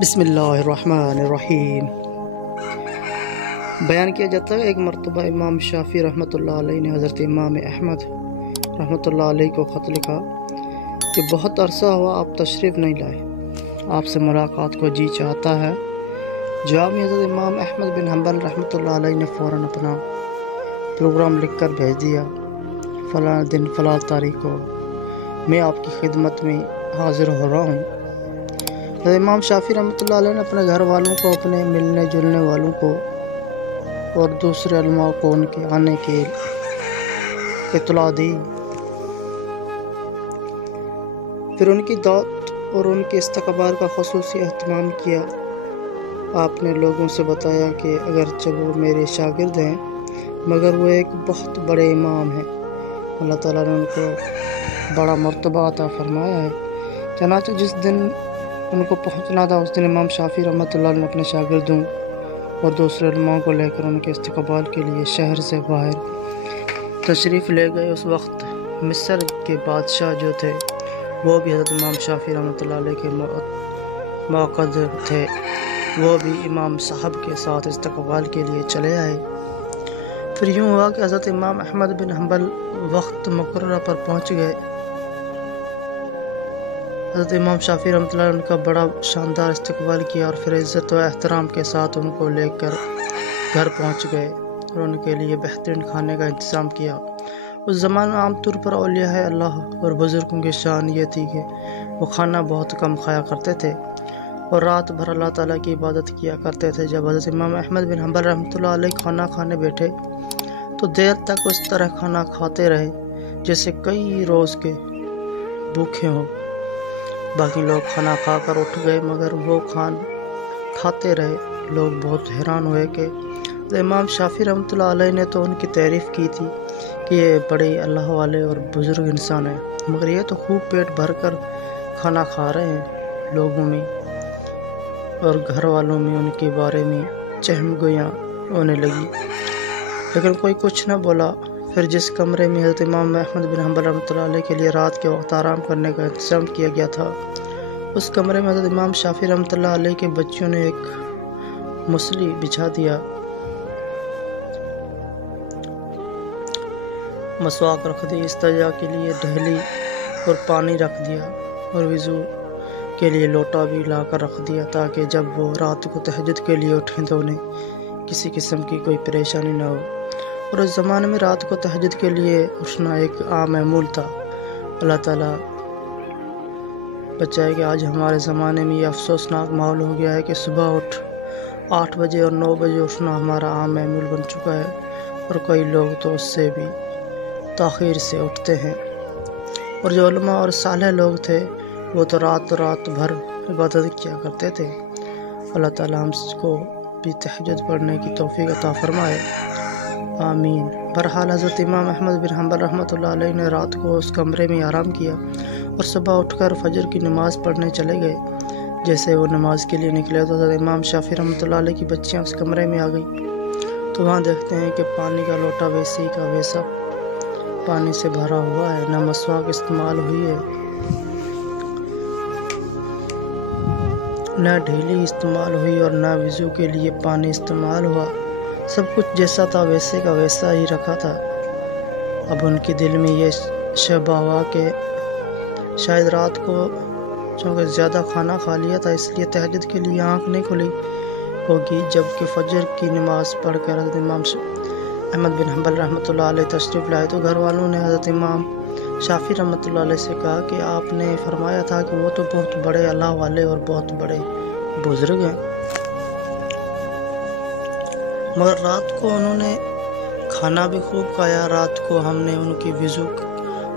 بسم اللہ الرحمن الرحیم۔ بیان کیا جاتا ہے ایک مرتبہ امام شافعی رحمۃ اللہ علیہ نے حضرت امام احمد رحمۃ اللہ علیہ کو خط لکھا کہ بہت عرصہ ہوا آپ تشریف نہیں لائے، آپ سے ملاقات کو جی چاہتا ہے۔ جواب میں حضرت امام احمد بن حنبل رحمۃ اللہ علیہ نے فوراً اپنا پروگرام لکھ کر بھیج دیا، فلاں دن فلاں تاریخ کو میں آپ کی خدمت میں حاضر ہو رہا ہوں۔ حضرت امام شافعی رحمۃ اللہ علیہ نے اپنے گھر والوں کو، اپنے ملنے جلنے والوں کو اور دوسرے علماء کو ان کے آنے کی اطلاع دی، پھر ان کی دعوت اور ان کے استقبال کا خصوصی اہتمام کیا۔ آپ نے لوگوں سے بتایا کہ اگرچہ وہ میرے شاگرد ہیں مگر وہ ایک بہت بڑے امام ہیں، اللہ تعالیٰ نے ان کو بڑا مرتبہ عطا فرمایا ہے۔ چنانچہ جس دن ان کو پہنچنا تھا اس دن امام شافعی رحمۃ اللہ علیہ نے اپنے شاگردوں اور دوسرے علماء کو لے کر ان کے استقبال کے لیے شہر سے باہر تشریف لے گئے۔ اس وقت مصر کے بادشاہ جو تھے وہ بھی حضرت امام شافعی رحمۃ اللہ علیہ کے موقد تھے، وہ بھی امام صاحب کے ساتھ استقبال کے لیے چلے آئے۔ پھر یوں ہوا کہ حضرت امام احمد بن حنبل وقت مقررہ پر پہنچ گئے۔ حضرت امام شافعی رحمۃ اللہ نے ان کا بڑا شاندار استقبال کیا اور پھر عزت و احترام کے ساتھ ان کو لے کر گھر پہنچ گئے اور ان کے لیے بہترین کھانے کا انتظام کیا۔ اس زمانے میں عام طور پر اولیاء اللہ اور بزرگوں کی شان یہ تھی کہ وہ کھانا بہت کم کھایا کرتے تھے اور رات بھر اللہ تعالیٰ کی عبادت کیا کرتے تھے۔ جب حضرت امام احمد بن حنبل رحمۃ اللہ علیہ کھانا کھانے بیٹھے تو دیر تک اس طرح کھانا کھاتے رہے جیسے کئی روز کے بھوکے ہوں۔ باقی لوگ کھانا کھا کر اٹھ گئے مگر وہ کھاتے رہے۔ لوگ بہت حیران ہوئے کہ امام شافعی رحمۃ اللہ علیہ نے تو ان کی تعریف کی تھی کہ یہ بڑے اللہ والے اور بزرگ انسان ہیں، مگر یہ تو خوب پیٹ بھر کر کھانا کھا رہے ہیں۔ لوگوں میں اور گھر والوں میں ان کے بارے میں چہم گویاں ہونے لگی، لیکن کوئی کچھ نہ بولا۔ پھر جس کمرے میں حضرت امام احمد بن حنبل رحمۃ اللہ علیہ کے لیے رات کے وقت آرام کرنے کا انتظام کیا گیا تھا، اس کمرے میں حضرت امام شافعی رحمۃ اللہ علیہ کے بچوں نے ایک مصلی بچھا دیا، مسواک رکھ دی، استنجا کے لیے ڈھیلی اور پانی رکھ دیا اور وضو کے لیے لوٹا بھی لا کر رکھ دیا تاکہ جب وہ رات کو تہجد کے لیے اٹھیں تو انہیں کسی قسم کی کوئی پریشانی نہ ہو۔ اور اس زمانے میں رات کو تہجد کے لیے اٹھنا ایک عام معمول تھا۔ اللہ تعالیٰ بچائے کہ آج ہمارے زمانے میں یہ افسوسناک ماحول ہو گیا ہے کہ صبح 8 بجے اور 9 بجے اٹھنا ہمارا عام معمول بن چکا ہے، اور کئی لوگ تو اس سے بھی تاخیر سے اٹھتے ہیں۔ اور جو علماء اور صالح لوگ تھے وہ تو رات بھر عبادت کیا کرتے تھے۔ اللہ تعالیٰ ہم کو بھی تہجد پڑھنے کی توفیق عطا فرمائے، آمین۔ بہرحال حضرت امام احمد بن حنبل رحمۃ اللہ علیہ نے رات کو اس کمرے میں آرام کیا اور صبح اٹھ کر فجر کی نماز پڑھنے چلے گئے۔ جیسے وہ نماز کے لیے نکلے تو حضرت امام شافعی رحمۃ اللہ علیہ کی بچیاں اس کمرے میں آ گئیں تو وہاں دیکھتے ہیں کہ پانی کا لوٹا ویسے کا ویسا پانی سے بھرا ہوا ہے، نہ مسواک استعمال ہوئی ہے، نہ ڈھیلی استعمال ہوئی اور نہ وضو کے لیے پانی استعمال ہوا۔ سب کچھ جیسا تھا ویسے کا ویسا ہی رکھا تھا۔ اب ان کے دل میں یہ شبہ ہوا کہ شاید رات کو چونکہ زیادہ کھانا کھا لیا تھا اس لیے تہجد کے لیے آنکھ نہیں کھلی ہوگی۔ جب کہ فجر کی نماز پڑھ کر حضرت امام احمد بن حنبل رحمۃ اللہ علیہ تشریف لائے تو گھر والوں نے حضرت امام شافعی رحمۃ اللہ علیہ سے کہا کہ آپ نے فرمایا تھا کہ وہ تو بہت بڑے اللہ والے اور بہت بڑے بزرگ ہیں، مگر رات کو انہوں نے کھانا بھی خوب کھایا۔ رات کو ہم نے ان کی وضو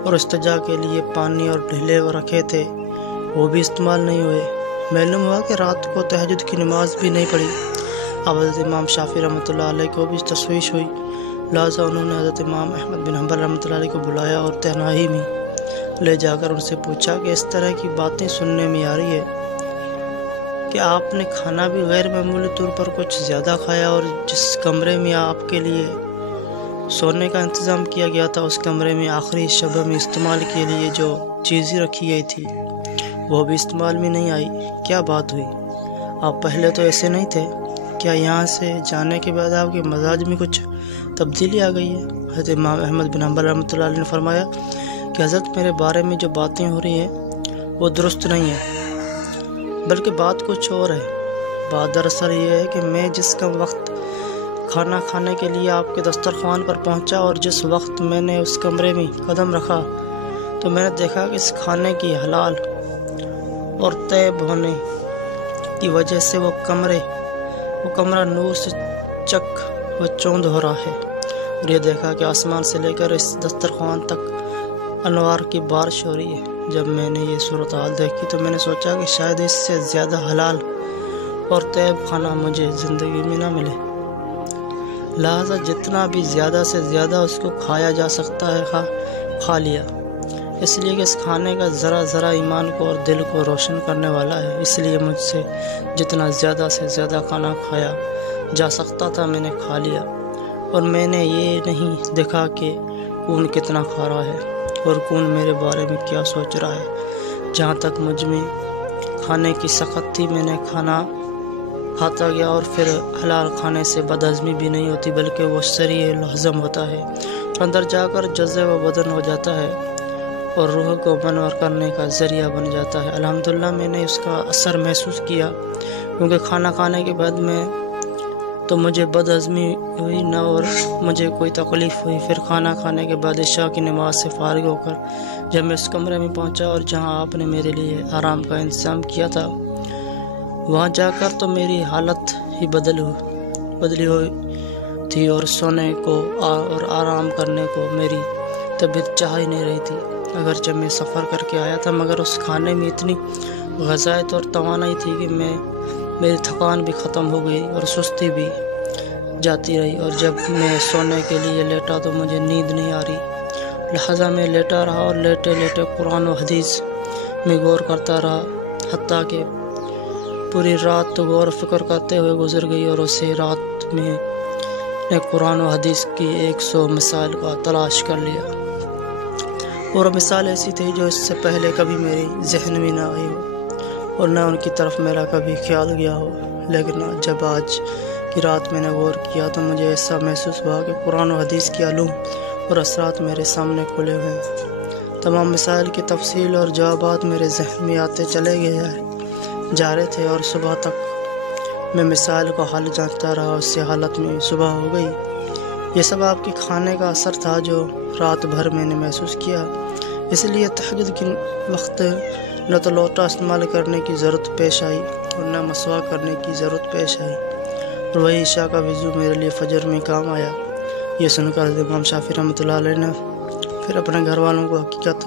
اور استنجا کے لیے پانی اور ڈھیلے رکھے تھے، وہ بھی استعمال نہیں ہوئے۔ معلوم ہوا کہ رات کو تہجد کی نماز بھی نہیں پڑھی۔ اب حضرت امام شافعی رحمۃ اللہ علیہ کو بھی تشویش ہوئی، لہٰذا انہوں نے حضرت امام احمد بن حنبل رحمۃ اللہ علیہ کو بلایا اور تنہائی میں لے جا کر ان سے پوچھا کہ اس طرح کی باتیں سننے میں آ رہی ہے کہ آپ نے کھانا بھی غیر معمولی طور پر کچھ زیادہ کھایا، اور جس کمرے میں آپ کے لیے سونے کا انتظام کیا گیا تھا اس کمرے میں آخری شب میں استعمال کے لیے جو چیزیں رکھی گئی تھی وہ بھی استعمال میں نہیں آئی، کیا بات ہوئی؟ آپ پہلے تو ایسے نہیں تھے، کیا یہاں سے جانے کے بعد آپ کے مزاج میں کچھ تبدیلی آ گئی ہے؟ حضرت امام احمد بن حنبل رحمۃ اللہ علیہ نے فرمایا کہ حضرت میرے بارے میں جو باتیں ہو رہی ہیں وہ درست نہیں ہیں، بلکہ بات کچھ اور ہے۔ بات دراصل یہ ہے کہ میں جس وقت کھانا کھانے کے لیے آپ کے دسترخوان پر پہنچا اور جس وقت میں نے اس کمرے میں قدم رکھا تو میں نے دیکھا کہ اس کھانے کی حلال اور طیب ہونے کی وجہ سے وہ کمرہ نور سے چک و چوند ہو رہا ہے، اور یہ دیکھا کہ آسمان سے لے کر اس دسترخوان تک انوار کی بارش ہو رہی ہے۔ جب میں نے یہ صورتحال دیکھی تو میں نے سوچا کہ شاید اس سے زیادہ حلال اور طیب کھانا مجھے زندگی میں نہ ملے، لہذا جتنا بھی زیادہ سے زیادہ اس کو کھایا جا سکتا ہے کھا لیا، اس لیے کہ اس کھانے کا ذرا ایمان کو اور دل کو روشن کرنے والا ہے۔ اس لیے مجھ سے جتنا زیادہ سے زیادہ کھانا کھایا جا سکتا تھا میں نے کھا لیا، اور میں نے یہ نہیں دیکھا کہ کون کتنا کھا رہا ہے اور کون میرے بارے میں کیا سوچ رہا ہے۔ جہاں تک مجھ میں کھانے کی سخت تھی میں نے کھانا کھاتا گیا، اور پھر حلال کھانے سے بد ہضمی بھی نہیں ہوتی بلکہ وہ سریع الہضم ہوتا ہے، اندر جا کر جذب و بدن ہو جاتا ہے اور روح کو منور کرنے کا ذریعہ بن جاتا ہے۔ الحمدللہ میں نے اس کا اثر محسوس کیا، کیونکہ کھانا کھانے کے بعد میں تو مجھے بد ہضمی ہوئی نہ اور مجھے کوئی تکلیف ہوئی۔ پھر کھانا کھانے کے بعد عشاء کی نماز سے فارغ ہو کر جب میں اس کمرے میں پہنچا اور جہاں آپ نے میرے لیے آرام کا انتظام کیا تھا، وہاں جا کر تو میری حالت ہی بدلی ہوئی تھی، اور سونے کو اور آرام کرنے کو میری طبیعت چاہ ہی نہیں رہی تھی۔ اگرچہ میں سفر کر کے آیا تھا مگر اس کھانے میں اتنی غذائیت اور توانائی تھی کہ میری تھکان بھی ختم ہو گئی اور سستی بھی جاتی رہی، اور جب میں سونے کے لیے لیٹا تو مجھے نیند نہیں آ رہی، لہٰذا میں لیٹا رہا اور لیٹے لیٹے قرآن و حدیث میں غور کرتا رہا، حتیٰ کہ پوری رات غور و فکر کرتے ہوئے گزر گئی، اور اسی رات میں نے قرآن و حدیث کی 100 مثال کا تلاش کر لیا، اور مثال ایسی تھی جو اس سے پہلے کبھی میری ذہن میں نہ آئی ہو اور نہ ان کی طرف میرا کبھی خیال گیا ہو۔ لیکن جب آج کی رات میں نے غور کیا تو مجھے ایسا محسوس ہوا کہ قرآن و حدیث کے علوم اور اثرات میرے سامنے کھلے ہوئے ہیں۔ تمام مسائل کی تفصیل اور جوابات میرے ذہن میں آتے چلے جا رہے تھے، اور صبح تک میں مسائل کو حل جانتا رہا، اس سے حالت میں صبح ہو گئی۔ یہ سب آپ کے کھانے کا اثر تھا جو رات بھر میں نے محسوس کیا، اس لیے تہجد کے وقت نہ تو لوٹا استعمال کرنے کی ضرورت پیش آئی اور نہ مسواک کرنے کی ضرورت پیش آئی، اور وہی عشاء کا وضو میرے لیے فجر میں کام آیا۔ یہ سن کر امام شافعی رحمۃ اللہ علیہ نے پھر اپنے گھر والوں کو حقیقت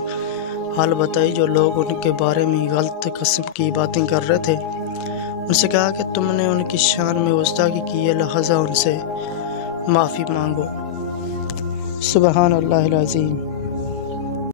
حال بتائی، جو لوگ ان کے بارے میں غلط قسم کی باتیں کر رہے تھے۔ ان سے کہا کہ تم نے ان کی شان میں گستاخی کی ہے، لہذا ان سے معافی مانگو۔ سبحان اللہ العظیم۔